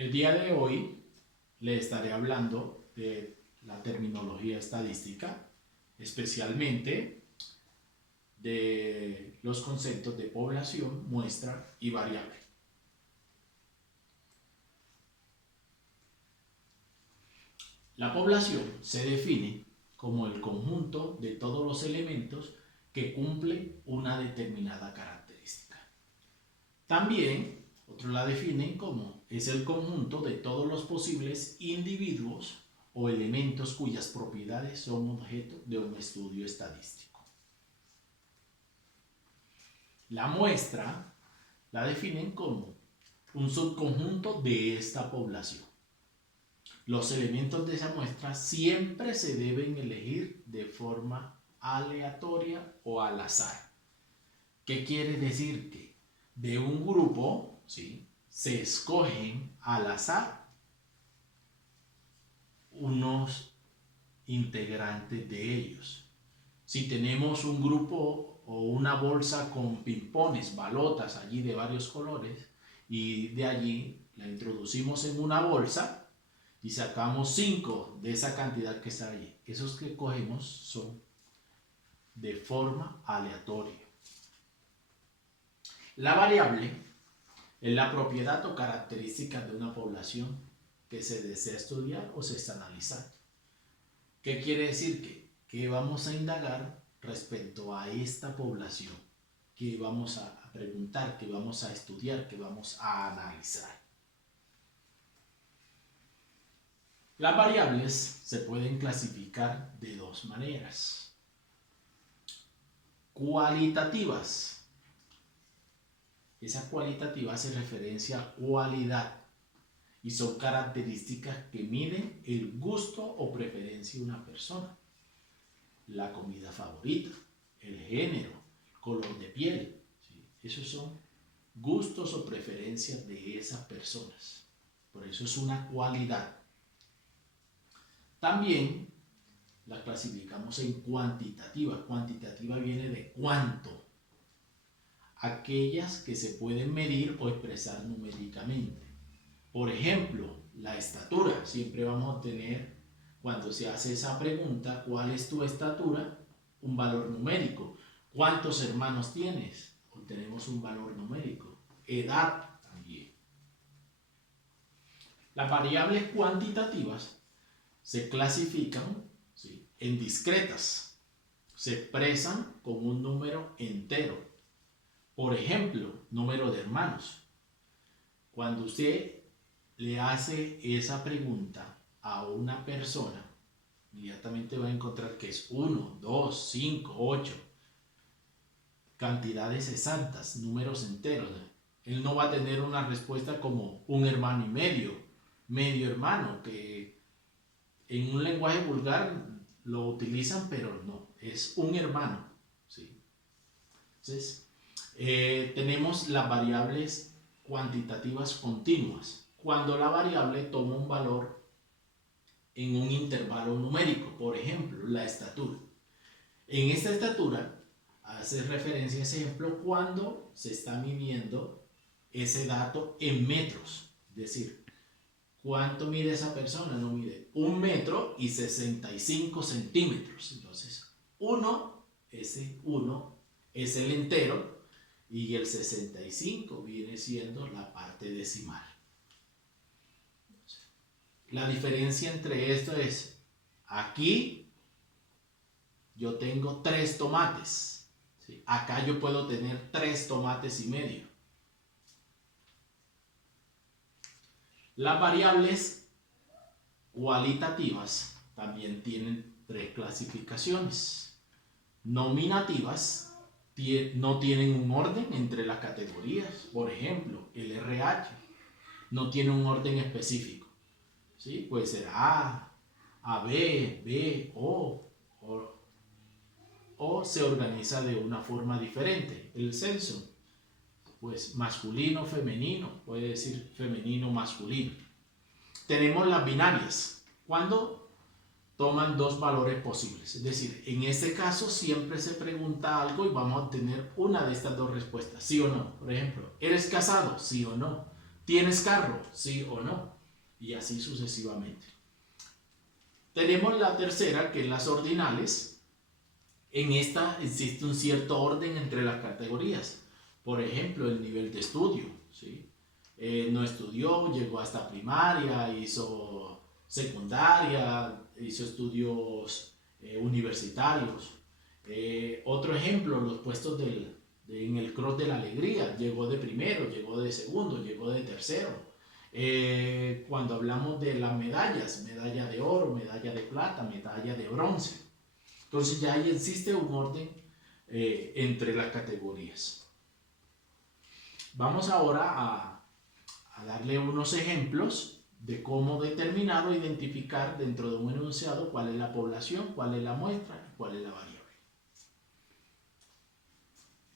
El día de hoy le estaré hablando de la terminología estadística, especialmente de los conceptos de población, muestra y variable. La población se define como el conjunto de todos los elementos que cumplen una determinada característica. También otros la definen como es el conjunto de todos los posibles individuos o elementos cuyas propiedades son objeto de un estudio estadístico. La muestra la definen como un subconjunto de esta población. Los elementos de esa muestra siempre se deben elegir de forma aleatoria o al azar. ¿Qué quiere decir? Que de un grupo, ¿sí?, se escogen al azar unos integrantes de ellos. Si tenemos un grupo o una bolsa con pimpones, balotas allí de varios colores, y de allí la introducimos en una bolsa y sacamos 5 de esa cantidad que está allí, esos que cogemos son de forma aleatoria. La variable es la propiedad o característica de una población que se desea estudiar o se está analizando. ¿Qué quiere decir? Que vamos a indagar respecto a esta población, que vamos a preguntar, que vamos a estudiar, que vamos a analizar. Las variables se pueden clasificar de dos maneras. Cualitativas. Esa cualitativa hace referencia a cualidad y son características que miden el gusto o preferencia de una persona. La comida favorita, el género, el color de piel, ¿sí? Esos son gustos o preferencias de esas personas. Por eso es una cualidad. También la clasificamos en cuantitativa. Cuantitativa viene de cuánto. Aquellas que se pueden medir o expresar numéricamente. Por ejemplo, la estatura. Siempre vamos a tener, cuando se hace esa pregunta, ¿cuál es tu estatura?, un valor numérico. ¿Cuántos hermanos tienes? Obtenemos un valor numérico. Edad también. Las variables cuantitativas se clasifican, ¿sí?, en discretas. Se expresan con un número entero. Por ejemplo, número de hermanos. Cuando usted le hace esa pregunta a una persona, inmediatamente va a encontrar que es 1, 2, 5, 8. Cantidades exactas, números enteros. Él no va a tener una respuesta como un hermano y medio, medio hermano, que en un lenguaje vulgar lo utilizan, pero no, es un hermano, ¿sí? Entonces, tenemos las variables cuantitativas continuas, cuando la variable toma un valor en un intervalo numérico, por ejemplo, la estatura. En esta estatura hace referencia a ese ejemplo cuando se está midiendo ese dato en metros, es decir, ¿cuánto mide esa persona? No mide 1 metro y 65 centímetros. Entonces, ese 1 es el entero y el 65 viene siendo la parte decimal. La diferencia entre esto es, aquí yo tengo 3 tomates. ¿Sí? Acá yo puedo tener 3 tomates y medio. Las variables cualitativas también tienen 3 clasificaciones. Nominativas no tienen un orden entre las categorías. Por ejemplo, el RH no tiene un orden específico. ¿Sí? Puede ser A, B, B, O se organiza de una forma diferente. El censo, pues masculino, femenino, puede decir femenino, masculino. Tenemos las binarias, cuando toman 2 valores posibles. Es decir, en este caso siempre se pregunta algo y vamos a obtener una de estas 2 respuestas, sí o no. Por ejemplo, ¿eres casado? Sí o no. ¿Tienes carro? Sí o no. Y así sucesivamente. Tenemos la tercera, que es las ordinales. En esta existe un cierto orden entre las categorías. Por ejemplo, el nivel de estudio, ¿sí? No estudió, llegó hasta primaria, hizo secundaria, hizo estudios universitarios. Otro ejemplo, los puestos en el Cross de la Alegría, llegó de primero, llegó de segundo, llegó de tercero. Cuando hablamos de las medallas, medalla de oro, medalla de plata, medalla de bronce. Entonces ya ahí existe un orden entre las categorías. Vamos ahora a darle unos ejemplos de cómo determinar o identificar dentro de un enunciado cuál es la población, cuál es la muestra y cuál es la variable.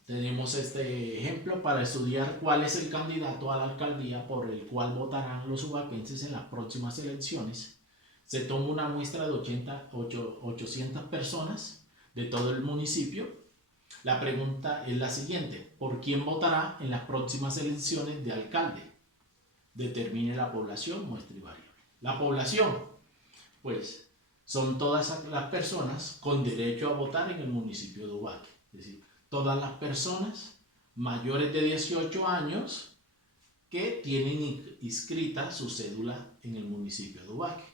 Tenemos este ejemplo para estudiar cuál es el candidato a la alcaldía por el cual votarán los ubaquenses en las próximas elecciones. Se toma una muestra de 800 personas de todo el municipio. La pregunta es la siguiente: ¿por quién votará en las próximas elecciones de alcalde? Determine la población, muestra y variable. La población, pues, son todas las personas con derecho a votar en el municipio de Ubaque. Es decir, todas las personas mayores de 18 años que tienen inscrita su cédula en el municipio de Ubaque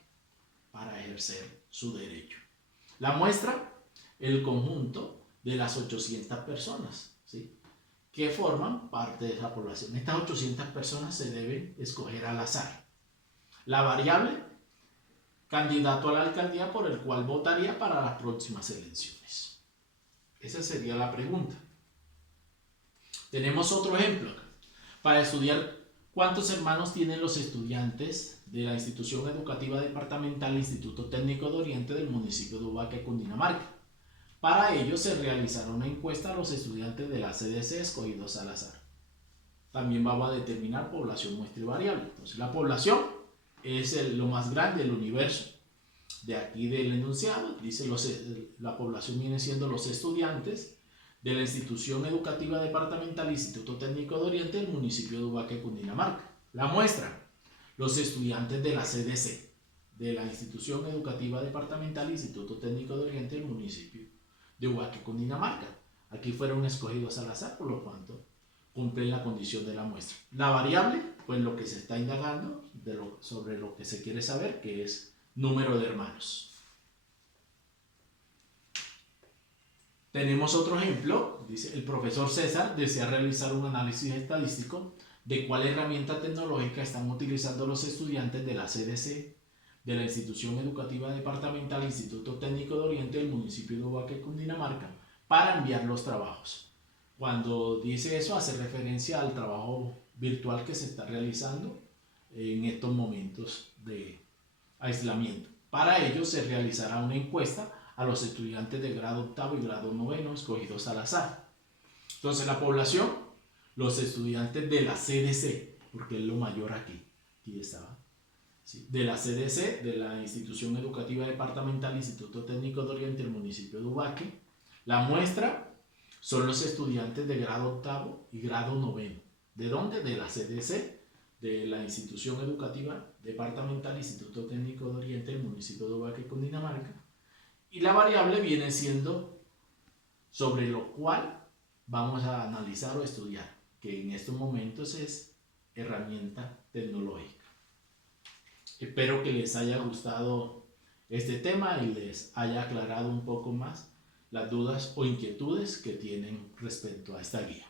para ejercer su derecho. La muestra, el conjunto de las 800 personas, ¿sí?, que forman parte de esa población. Estas 800 personas se deben escoger al azar. La variable, candidato a la alcaldía por el cual votaría para las próximas elecciones. Esa sería la pregunta. Tenemos otro ejemplo para estudiar cuántos hermanos tienen los estudiantes de la institución educativa departamental Instituto Técnico de Oriente del municipio de Ubaque, Cundinamarca. Para ello se realizará una encuesta a los estudiantes de la CDC escogidos al azar. También vamos a determinar población, muestra y variable. Entonces la población es lo más grande del universo. De aquí del enunciado dice la población viene siendo los estudiantes de la institución educativa departamental Instituto Técnico de Oriente del municipio de Ubaque, Cundinamarca. La muestra, los estudiantes de la CDC, de la institución educativa departamental Instituto Técnico de Oriente del municipio de Ubaque, Cundinamarca. Aquí fueron escogidos al azar, por lo tanto cumplen la condición de la muestra. La variable, pues lo que se está indagando sobre lo que se quiere saber, que es número de hermanos. Tenemos otro ejemplo, dice: el profesor César desea realizar un análisis estadístico de cuál herramienta tecnológica están utilizando los estudiantes de la CDC, de la institución educativa departamental Instituto Técnico de Oriente del municipio de Ubaque, Cundinamarca, para enviar los trabajos. Cuando dice eso, hace referencia al trabajo virtual que se está realizando en estos momentos de aislamiento. Para ello se realizará una encuesta a los estudiantes de grado octavo y grado noveno escogidos al azar. Entonces la población, los estudiantes de la CDC, porque es lo mayor aquí estaba, ¿sí?, de la CDC, de la institución educativa departamental Instituto Técnico de Oriente del municipio de Ubaque. La muestra son los estudiantes de grado octavo y grado noveno. ¿De dónde? De la CDC, de la institución educativa departamental Instituto Técnico de Oriente del municipio de Ubaque, Cundinamarca. Y la variable viene siendo sobre lo cual vamos a analizar o estudiar, que en estos momentos es herramienta tecnológica. Espero que les haya gustado este tema y les haya aclarado un poco más las dudas o inquietudes que tienen respecto a esta guía.